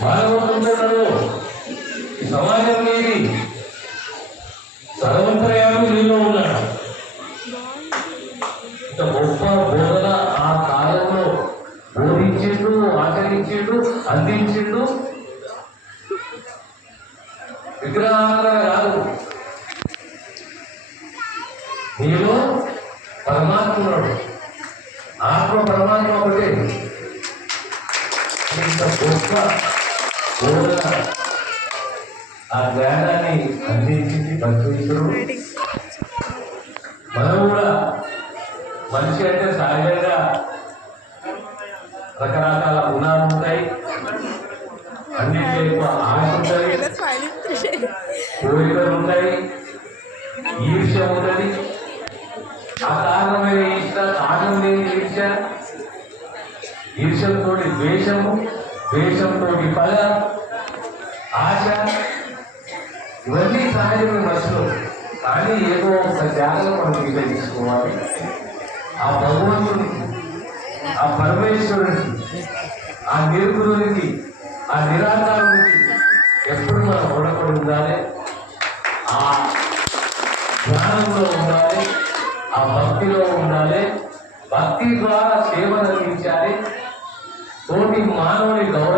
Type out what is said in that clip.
మానవుడు సమాజం మీది సర్వంతర్యాలు నీలో ఉన్నాడు. ఇంత గొప్ప బోధన ఆ కాలంలో బోధించిండు, ఆచరించిండు, అందించిండు. విగ్రహాలుగా కాదు, నీలో పరమాత్మ ఉన్నాడు. ఆత్మ పరమాత్మ ఒకటే. ఇంత గొప్ప బోధన ఆ జ్ఞానాన్ని అందించింది భగవంతుడు. మనం కూడా మనిషి అంటే సహజంగా రకరకాల గుణాలు ఉంటాయి, అన్నింటి ఎక్కువ ఆశ ఉంటాయి, కోరికలు ఉంటాయి, ఈర్ష్య ఉంటుంది. ఆ కారణమైన ఈర్ష్య, కారణం లేని ఈర్ష్య, ఈర్ష్యంతో ద్వేషము, ద్వేషంతో పగ, ఆశ, ఇవన్నీ సహజమైన మనసులో. కానీ ఏదో ఒక త్యాగం మనం విభజించుకోవాలి. ఆ భగవంతునికి, ఆ పరమేశ్వరునికి, ఆ నిర్గుణునికి, ఆ నిరాకారునికి ఎప్పుడు మనం రుణపడి ఉండాలి. ఆ జ్ఞానంలో ఉండాలి, ఆ భక్తిలో ఉండాలి. భక్తి ద్వారా సేవలు అందించాలి. తోటి మానవుని గౌరవం